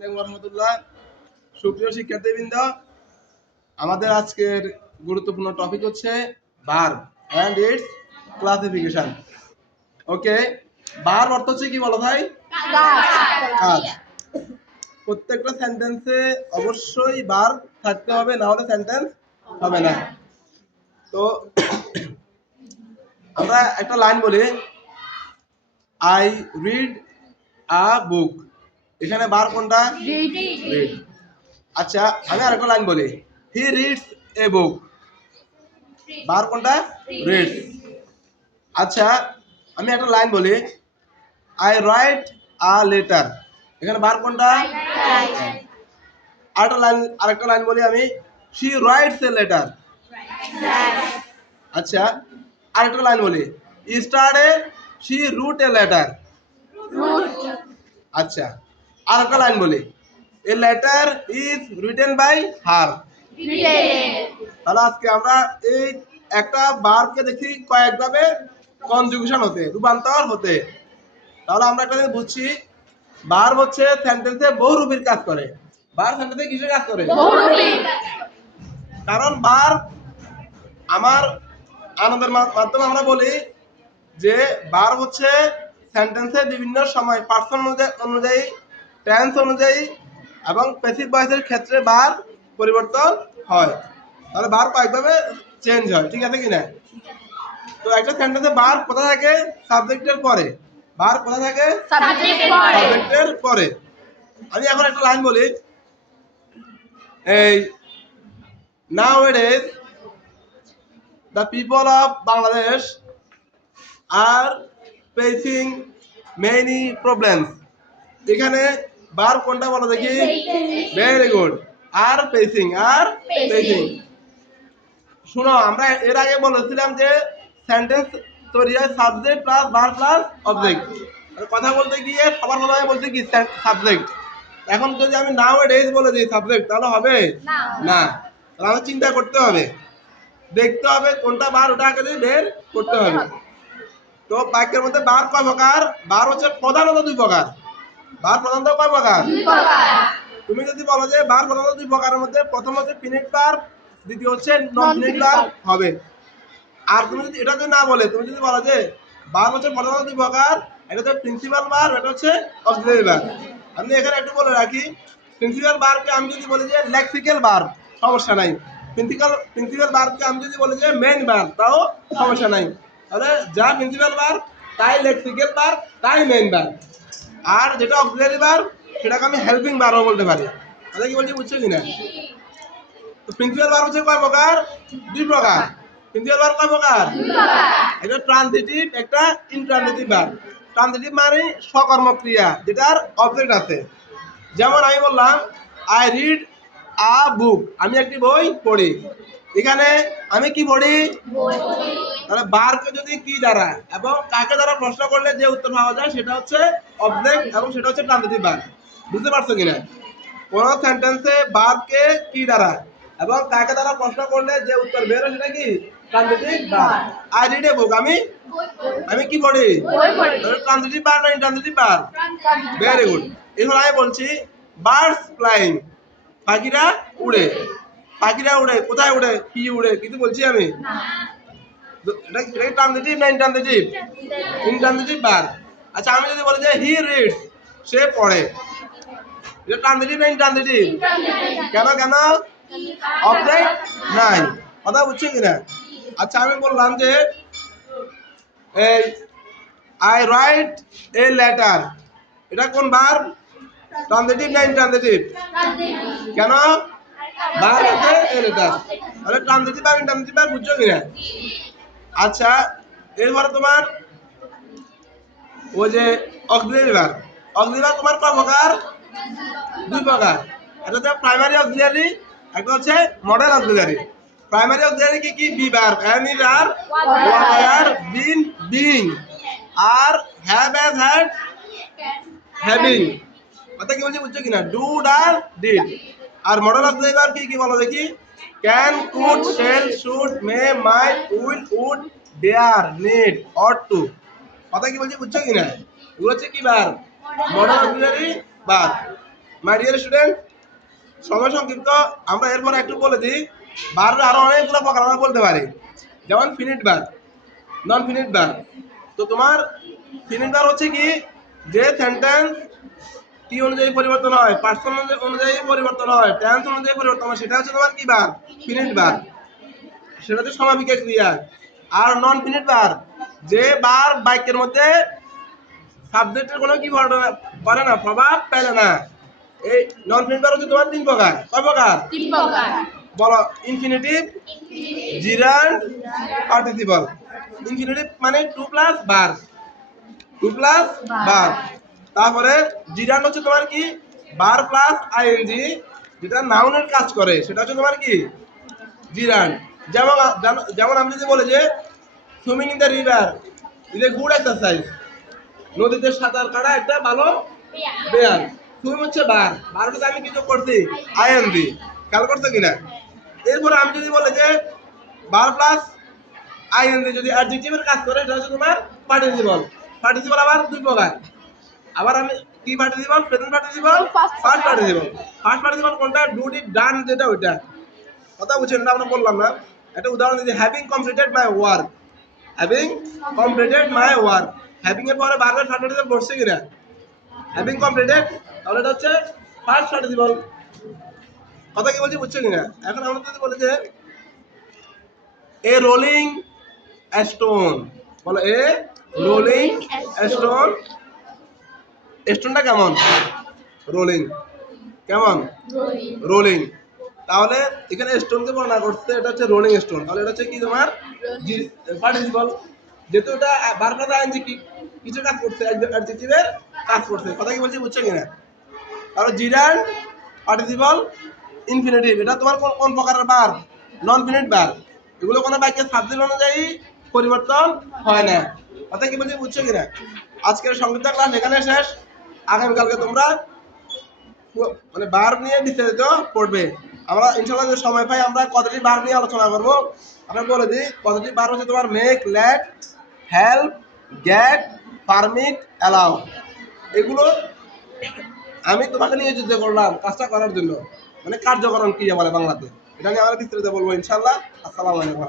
রহমতুল্লাহ। সুপ্রিয় শিক্ষার্থীবৃন্দ, আমাদের আজকের গুরুত্বপূর্ণ টপিক হচ্ছে verb and its classification. Okay, verb অর্থ হচ্ছে কি বলো ভাই? কাজ। প্রত্যেকটা সেন্টেন্সে অবশ্যই ভার্ব থাকতে হবে, না হলে সেন্টেন্স হবে না। তো আমরা একটা লাইন বলি, আই রিড আ বুক। এখানে ভার্ব কোনটা? রিড। আচ্ছা, আমি আরেকটা লাইন বলি, he reads a book. Verb কোনটা? রিড। আচ্ছা, আমি একটা লাইন বলি, আই রাইট আ লেটার। এখানে ভার্ব কোনটা? আরেকটা লাইন বলি আমি, শি রাইটস এ লেটার। আচ্ছা, আরেকটা লাইন বলি, yesterday she wrote a letter. আচ্ছা, আরেকটা লাইন বলি, a letter is written by her. তাহলে আজকে আমরা এই একটা ভার্বকে দেখি কয়েকভাবে কনজুগেশন হতে, রূপান্তর হতে। তাহলে আমরা একটা জিনিস বুঝছি, ভার্ব হচ্ছে সেন্টেন্সে বহুরূপীর কাজ করে। ভার্ব সেন্টেন্সে কিসের কাজ করে? কারণ ভার্ব আমার আনন্দের মাধ্যমে আমরা বলি যে ভার্ব হচ্ছে সেন্টেন্সে বিভিন্ন সময় পার্সন অনুযায়ী, টেন্স অনুযায়ী এবং প্যাসিভ ভয়েসের ক্ষেত্রে ভার্ব পরিবর্তন হয়। তাহলে ভার্ব কয়েকভাবে চেঞ্জ হয়, ঠিক আছে কিনা? তো একটা সেন্টেন্সে ভার্ব কোথায় থাকে? সাবজেক্টের পরে। ভার্ব কোথায় থাকে? সাবজেক্টের পরে। আমি এখন একটা লাইন বলি, এই nowadays the people of Bangladesh are facing many problems. এখানে ভার্ব কোনটা বলো দেখি? Very good, are facing. শুনো, আমরা এর আগে বলেছিলাম যে সেন্টেন্স তৈরি হয় subject plus verb plus object. কথা বলতে গিয়ে সবার প্রথমে বলছি কি সাবজেক্ট। এখন যদি আমি নাওএডেজ বলে দিই সাবজেক্ট, তাহলে হবে না। তাহলে আমাকে চিন্তা করতে হবে, দেখতে হবে কোনটা ভার্ব, ওটা আগে বের করতে হবে। তো বাক্যের মধ্যে ভার্ব কয় প্রকার? ভার্ব হচ্ছে প্রধানত দুই প্রকার। ভার্ব প্রধানত কয় প্রকার? তুমি যদি বলো যে ভার্ব প্রধানত দুই প্রকারের মধ্যে প্রথম হচ্ছে ফিনিট ভার্ব, দ্বিতীয় হচ্ছে নন ফিনিট ভার্ব হবে। আর তুমি যদি এটা যদি না বলে, তুমি যদি বলো যে ভার্ব হচ্ছে প্রধানত দুই প্রকার, এটা হচ্ছে প্রিন্সিপাল ভার্ব, এটা হচ্ছে অক্সিলারি ভার্ব। আমি এখানে একটু বলে রাখি, প্রিন্সিপাল ভার্বকে আমি যদি বলি যে লেক্সিক্যাল ভার্ব, সমস্যা নাই। প্রিন্সিপাল ভার্বকে আমি যদি বলি যে মেইন ভার্ব, তাও সমস্যা নাই। তাহলে যা প্রিন্সিপাল ভার্ব তাই লেক্সিক্যাল ভার্ব তাই মেইন ভার্ব। আর যেটা অক্সিলারি ভার্ব সেটাকে আমি হেল্পিং ভার্বও বলতে পারি। তাহলে কি বলছি, বুঝছো কিনা? তো প্রিন্সিপাল ভার্ব হচ্ছে কয় প্রকার? দুই প্রকার। প্রিন্সিপাল ভার্ব কয় প্রকার? একটা ট্রান্সিটিভ, একটা ইনট্রান্সিটিভ ভার্ব। ট্রান্সিটিভ মানে সকর্মক্রিয়া, যেটার অবজেক্ট আছে। যেমন আমি বললাম আই রিড আ বুক, আমি একটি বই পড়ি। এখানে আমি কি পড়ি? তাহলে ভার্বকে যদি কি দ্বারা এবং কাকে দ্বারা প্রশ্ন করলে যে উত্তর পাওয়া যায় সেটা হচ্ছে অবজেক্ট, এবং সেটা হচ্ছে ট্রান্সিটিভ ভার্ব। বুঝতে পারছো কিনা? কোন সেন্টেন্সে ভার্বকে কি দ্বারা এবং কাকে দ্বারা প্রশ্ন করলে যে উত্তর বের হয় সেটা কি? Transitive verb. I read a book, আমি কি পড়ি? ট্রান্সিটিভ ভার্ব না ইনট্রান্সিটিভ ভার্ব? Very good. এখন আমি বলছি বার্ডস ফ্লাইং, পাখিরা উড়ে। পাখিরা উড়ে, কোথায় উড়ে? কি উড়ে? কিছু বলছি আমি? এটা ট্রান্সিটিভ না ইনট্রান্সিটিভ? Intransitive verb. আচ্ছা, আমি যদি বলি যে হি রিডস, সে পড়ে, এটা ট্রান্সিটিভ না ইনট্রান্সিটিভ? কেন? অবজেক্ট নাই। কথা বুঝছো কিনা? আচ্ছা, আমি বললাম যে এই আই রাইট এ লেটার, এটা কোন ভার্ব? ট্রান্সিটিভ না ইনট্রান্সিটিভ? কেন? ভার্ব আছে এ লেটার। তাহলে ট্রান্সিটিভ আর ইনট্রান্সিটিভ ভার্ব বুঝছো কিনা? আচ্ছা, এরপরে তোমার ওই যে অক্সিলারি ভার্ব। অক্সিলারি ভার্ব তোমার কয় প্রকার? দুই প্রকার। একটা হচ্ছে প্রাইমারি অক্সিলারি, একটা হচ্ছে মডেল অক্সিলারি। প্রাইমারি অক্সিলারি কি কি? Be verb, am is are, were, been being, আর হ্যাভ হ্যাজ হ্যাড, হ্যাভিং। কথা কি বলছি, বুঝছো কিনা? Do does did. আর মডেল অক্সিলারি ভার্ব কি কি বলো দেখি? Can, could, shall, should, may, might, will, would, dare, need, ought to. কথা কি বলছি, বুঝছো কিনা? এগুলো হচ্ছে কি verb? Modal auxiliary verb. My dear student, সময় সংক্ষিপ্ত, আমরা এরপর একটু বলে দিই। ভার্বের আরো অনেকগুলো প্রকার আমরা বলতে পারি, যেমন ফিনিট ভার্ব, নন ফিনিট ভার্ব। তো তোমার ফিনিট ভার্ব হচ্ছে কি, যে সেন্টেন্স কি অনুযায়ী পরিবর্তন হয়, পার্সন অনুযায়ী পরিবর্তন হয়, টেন্স অনুযায়ী পরিবর্তন হয়, সেটা হচ্ছে তোমার কি ভার্ব, ফিনিট ভার্ব। সেটা হচ্ছে সমাপিকা ক্রিয়া। আর নন ফিনিট ভার্ব, যে ভার্ব বাক্যের মধ্যে সাবজেক্টের কোনো কি করে না, প্রভাব ফেলে না। এই নন ফিনিট ভার্ব হচ্ছে তোমার তিন প্রকার। কয় প্রকার? তিন প্রকার। বলো। Infinitive, gerund, participle. ইনফিনিটিভ মানে to plus verb, to plus verb. তারপরে জিরান্ড হচ্ছে তোমার কি, ভার্ব প্লাস আইএনজি, যেটা নাউনের কাজ করে, সেটা হচ্ছে তোমার কি জিরান্ড। যেমন যেমন আমি যদি বলি যে swimming in the river is a good exercise, নদীতে সাঁতার কাটা একটা ভালো ব্যায়াম। সুইম হচ্ছে ভার্বটাতে আমি কি যোগ করছি, আইএনজি। খেয়াল করছো কিনা? এরপরে আমি যদি বলি যে ভার্ব প্লাস আইএনজি যদি অ্যাডজেক্টিভের কাজ করে, এটা হচ্ছে তোমার পার্টিসিপল। পার্টিসিপল আবার দুই প্রকার। আবার আমি কি participle, present participle, first participle. First participle কোনটা? ডু ডিড ডান, যেটা ওইটা কথা বুঝছেন না, আমরা বললাম না। একটা উদাহরণ দিই, having completed my work, having completed my work. Having এর পরে ভার্বের ফার্স্ট পার্টিসিপল বসছে কিনা, হ্যাভিং কমপ্লিটেড, তাহলে এটা হচ্ছে ফার্স্ট পার্টিসিপল। কথা কি বলছি, বুঝছো কিনা? এখন আমরা যদি বলি যে এ রোলিং স্টোন, বলো এ রোলিং স্টোন। স্টোনটা কেমন? রোলিং। কেমন? রোলিং। তাহলে এখানে স্টোনকে বর্ণনা করছে, এটা হচ্ছে রোলিং স্টোন। তাহলে এটা হচ্ছে কি তোমার পার্টিসিপল, যেহেতু এটা বারবার আইনজি কি কিছু কাজ করছে, অ্যাডজেক্টিভের কাজ করছে। কথা কি বলছি, বুঝছো কিনা? তাহলে জিরান্ড, পার্টিসিপল, ইনফিনিটিভ, এটা তোমার কোন প্রকারের ভার্ব? নন ফিনিট ভার্ব। এগুলো কোনো বাক্যের সাবজেক্ট অনুযায়ী পরিবর্তন হয় না। কথা কি বলছি, বুঝছো কিনা? আজকের সংক্ষিপ্ত ক্লাস এখানে শেষ। আগামীকালকে তোমরা মানে ভার্ব নিয়ে বিস্তারিত পড়বে। আমরা ইনশাআল্লাহ যে সময় পাই আমরা কতটি ভার্ব নিয়ে আলোচনা করব। আমরা বলে দিই, কতটি ভার্ব হচ্ছে তোমার make, let, help, get, permit, allow. এগুলো আমি তোমাকে নিয়োজিত করলাম কাজটা করার জন্য, মানে কার্যকরণ ক্রিয়া বলে বাংলাতে। এটা নিয়ে আমরা বিস্তারিত বলবো ইনশাআল্লাহ। আসসালামু আলাইকুম।